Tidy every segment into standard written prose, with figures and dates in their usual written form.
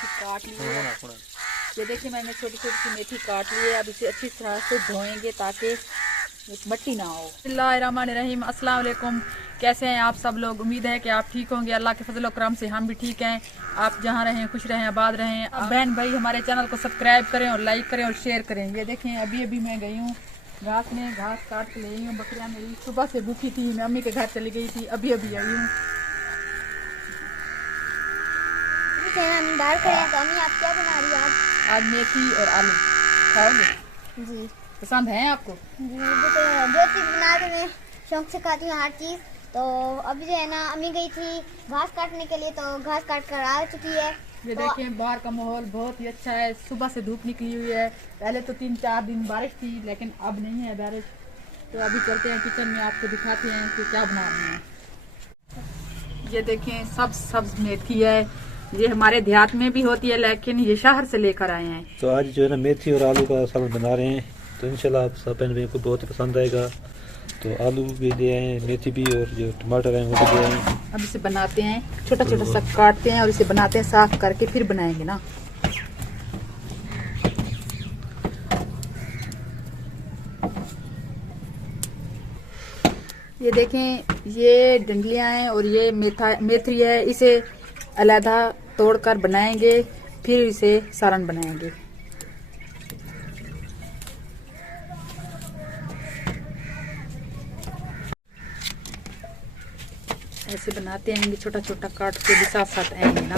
मेथी काट ली है। ये देखिए मैंने छोटी छोटी सी मेथी काट ली है। अब इसे अच्छी तरह से धोएंगे ताकि मट्टी ना हो। बिस्मिल्लाहिर्रहमानिर्रहीम, अस्सलाम वालेकुम। कैसे हैं आप सब लोग? उम्मीद है कि आप ठीक होंगे। अल्लाह के फजल और करम से हम भी ठीक हैं। आप जहाँ रहें खुश रहें, आबाद रहें। अब बहन भाई हमारे चैनल को सब्सक्राइब करें और लाइक करें और शेयर करें। ये देखें अभी अभी मैं गई हूँ घास में, घास काट के ले आई हूँ। बकरियाँ मेरी सुबह से भूखी थी, मैं अम्मी के घर चली गई थी, अभी अभी आई हूँ। हम बाहर खड़े हैं। तो अम्मी आप क्या बना रही हैं आज मेथी और आलू खाओगे? जी पसंद है आपको? जी, मुझे तो जो चीज़ बना के मैं शौक से खाती हूँ हर चीज़। तो अभी जो है ना अम्मी गई थी घास काटने के लिए, तो घास काट कर आ चुकी है। ये तो देखें बाहर का माहौल बहुत ही अच्छा है। सुबह से धूप निकली हुई है। पहले तो 3-4 दिन बारिश थी, लेकिन अब नहीं है बारिश। तो अभी चलते हैं किचन में, आपको दिखाते हैं कि क्या बना रहे हैं। ये देखें सब्ज मेथी है। ये हमारे देहात में भी होती है, लेकिन ये शहर से लेकर आए हैं। तो आज जो है ना मेथी और आलू का सालन बना रहे हैं। तो इंशाल्लाह आप सब बहन को बहुत ही पसंद आएगा। तो आलू भी ले आए हैं, मेथी भी, और जो टमाटर हैं वो भी ले आए हैं। अब इसे बनाते हैं, छोटा छोटा सा काटते हैं और इसे बनाते हैं, साफ करके फिर बनाएंगे ना। ये देखें ये डंडलियां हैं और ये मेथी है। इसे अलहदा तोड़कर बनाएंगे, फिर इसे सालन बनाएंगे। ऐसे बनाते हैं, छोटा छोटा काट के भी साथ साथ आएंगे ना।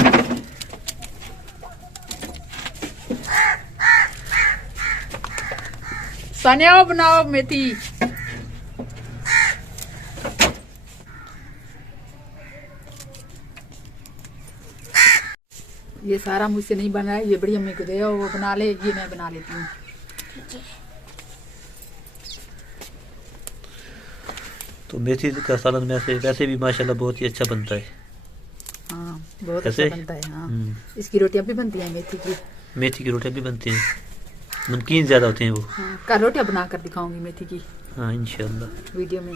सानिया बनाओ मेथी। ये सारा मुझसे नहीं बना है, ये बड़ी अम्मी को दे, वो बना ले, ये मैं बना लेती हूँ। तो मेथी का सालन में वैसे भी माशाल्लाह बहुत ही अच्छा बनता है। हाँ बहुत अच्छा बनता है। हाँ इसकी रोटियां भी बनती हैं मेथी की रोटियां भी बनती हैं, नमकीन ज्यादा होते हैं वो। हाँ कल रोटियां बना कर दिखाऊंगी मेथी की। हाँ इंशाल्लाह वीडियो में।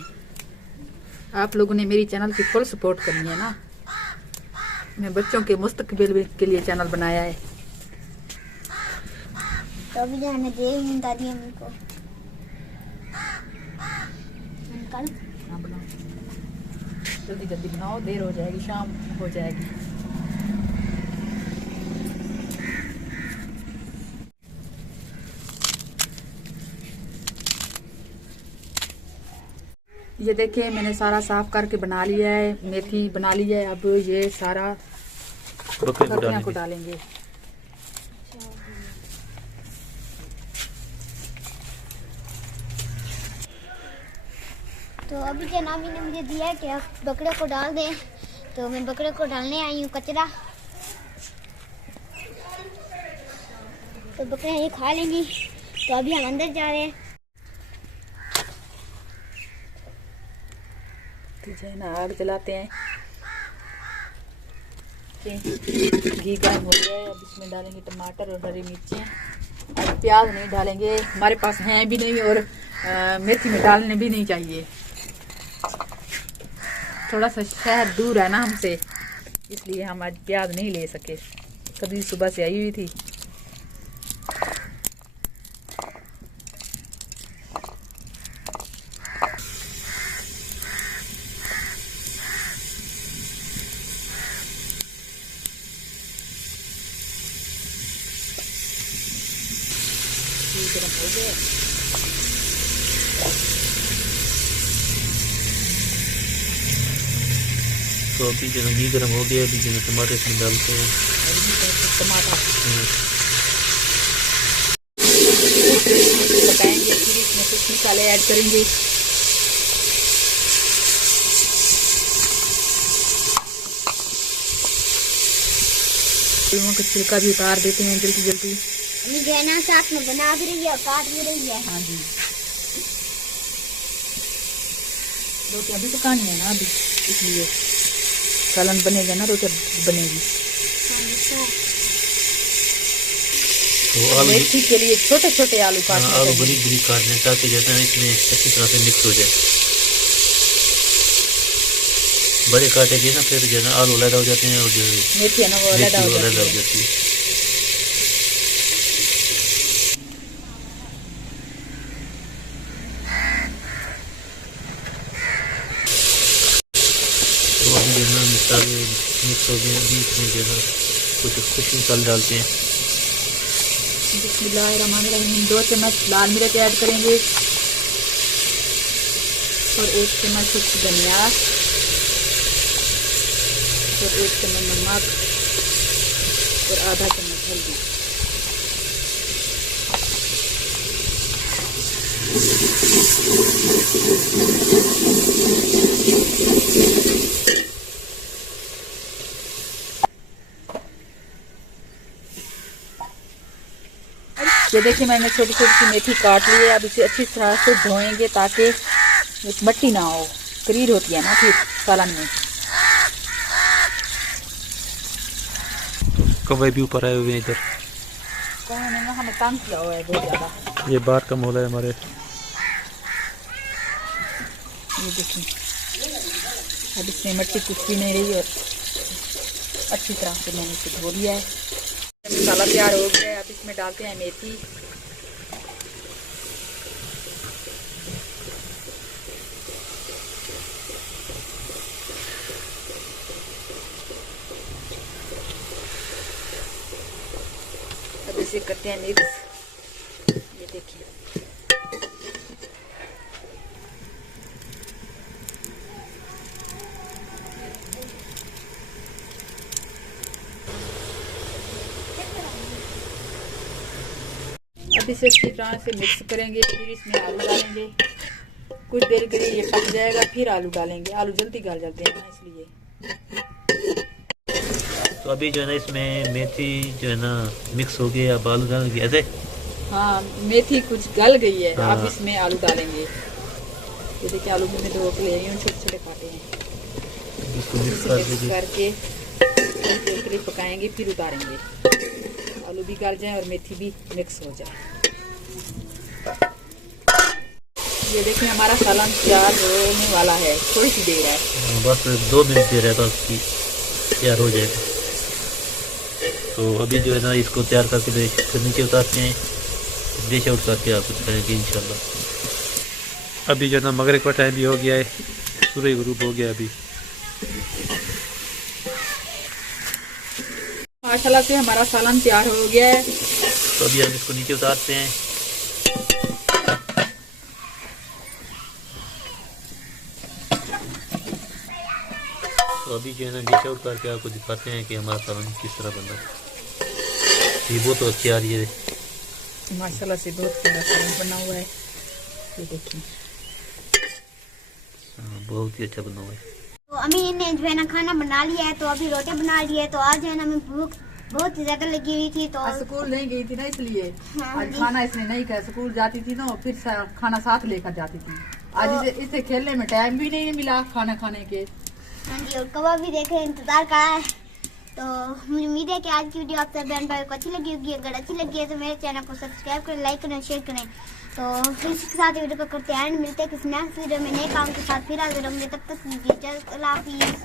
आप लोगों ने मेरी चैनल की फुल सपोर्ट करनी है ना। मैं बच्चों के मुस्तकबिल के लिए चैनल बनाया है। तो अभी जो है दे दादी अम्मी को हाँ बनाओ, जल्दी जल्दी बनाओ, देर हो जाएगी, शाम हो जाएगी। ये देखिए मैंने सारा साफ करके बना लिया है, मेथी बना ली है। अब ये सारा बकरियां को डालेंगे। तो अभी जो नामी ने मुझे दिया है कि आप बकरे को डाल दें। तो मैं बकरे को डालने आई हूँ कचरा। तो बकरियाँ ये खा लेंगी। तो अभी हम अंदर जा रहे हैं। तो जो है ना आग जलाते हैं। घी गर्म हो गया है, अब इसमें डालेंगे टमाटर और हरी मिर्चियाँ। अब प्याज नहीं डालेंगे, हमारे पास हैं भी नहीं, और मेथी में डालने भी नहीं चाहिए। थोड़ा सा शहर दूर है ना हमसे, इसलिए हम आज प्याज नहीं ले सके। कभी सुबह से आई हुई थी। गरम हो गया। तो अभी जो घी गर्म हो गया, अभी जो टमाटर इसमें डालते हैं। टमाटर पकाएंगे, फिर इसमें कुछ मसाले ऐड करेंगे। आलूओं का छिलका भी उतार देते हैं जल्दी जल्दी। अम्मी जो है ना साथ में बना भी रही है और काट भी रही है। हाँ जी, रोटियां भी पकानी है ना अभी, इसलिए सालन बनेगा ना, रोटियां बनेगी। तो आलू मेथी के लिए छोटे छोटे आलू काटने आलू चाहिए। बड़ी बड़ी काटने, ताकि जो है ना इसमें अच्छी तरह से मिक्स हो जाए। बड़े काटे गए ना फिर जो है ना आलू अलग हो जाते हैं, और जो मेथी है ना वो अलग हो अलग हो जाती है। जाती है। तो अभी जो है ना मसाले मिक्स हो गए, अभी इसमें जो है ना कुछ मसाले डालते हैं। बिस्मिल्लाहिर्रहमानिर्रहीम। 2 चम्मच लाल मिर्च ऐड करेंगे और 1 चम्मच सूखी धनिया और 1 चम्मच नमक और आधा चम्मच हल्दी। ये देखिए मैंने छोटी छोटी सी मेथी काट ली है। अब इसे अच्छी तरह से धोएंगे ताकि मट्टी ना हो, करीर होती है ना फिर सालन में। कौवे भी ऊपर आए हुए हैं इधर। कौन है ना, हमें तंग किया हुआ है बहुत ज़्यादा। ये बाहर का मोहल्ला है हमारे। ये देखिए अब इसमें मट्टी कुछ भी नहीं रही और अच्छी तरह से मैंने इसे धो लिया है। मसाला तैयार हो गया है। अब इसमें डालते हैं मेथी, अब इसे करते हैं मिक्स। ये देखिए अब इसे अच्छी तरह से मिक्स करेंगे, फिर इसमें आलू डालेंगे। कुछ देर के लिए ये पक जाएगा, फिर आलू डालेंगे। आलू जल्दी गल जाते हैं ना इसलिए। तो अभी जो है ना इसमें मेथी जो है ना मिक्स हो गई, अब आलू डाल दिया ऐसे। हाँ, मेथी कुछ गल गई है। हाँ। अब इसमें आलू डालेंगे। ये देखिए आलू मैंने धो के ले छोटे छोटे काटे हैं। इसको मिक्स इसे कर मिक्स दीजिए। करके थोड़ी देर के लिए पकाएंगे, फिर उतारेंगे। आलू भी गल जाए और मेथी भी मिक्स हो जाए। ये देखिए हमारा सालन तैयार होने वाला है, थोड़ी सी देर है। बस 2 मिनट दे रहा है, बस की तैयार हो जाएगा। तो अभी जो है ना इसको तैयार करके फिर नीचे उतारते हैं, डिश आउट करके आपको दिखाएंगे इंशाल्लाह। अभी जो है ना मगरिब का टाइम भी हो गया है, सूरज गुरूब हो गया अभी। माशाल्लाह से हमारा सालन तैयार हो गया है। तो अभी हम इसको नीचे उतारते हैं। तो अभी जो है ना डिश आउट करके आपको दिखाते हैं कि हमारा सालन किस तरह बना है। ये बहुत अच्छी आ रही है माशाल्लाह से, बहुत प्यारा सालन बना हुआ है। ये देखिए बहुत ही अच्छा बना हुआ है। तो अम्मी ने जो है ना खाना बना लिया है, तो अभी रोटी बना ली है। तो आज जो है ना हमें भूख बहुत ही ज्यादा लगी हुई थी। तो आज स्कूल नहीं गई थी ना, इसलिए हाँ आज जी। खाना इसने नहीं खाया। स्कूल जाती थी ना, फिर खाना साथ लेकर जाती थी। आज इसे खेलने में टाइम भी नहीं मिला खाना खाने के। हाँ जी, और कबाब भी देखे इंतजार करा है। तो मुझे उम्मीद है कि आज की वीडियो आप सब बहन भाई को अच्छी लगी होगी। अगर अच्छी लगी है तो मेरे चैनल को सब्सक्राइब करें, लाइक करें, शेयर करें। तो फिर इसके साथ वीडियो को करते हैं, मिलते हैं किसी नेक्स्ट वीडियो में नए काम के साथ। फिर हाजिर होंगे, तब तक अल्लाह हाफिज़।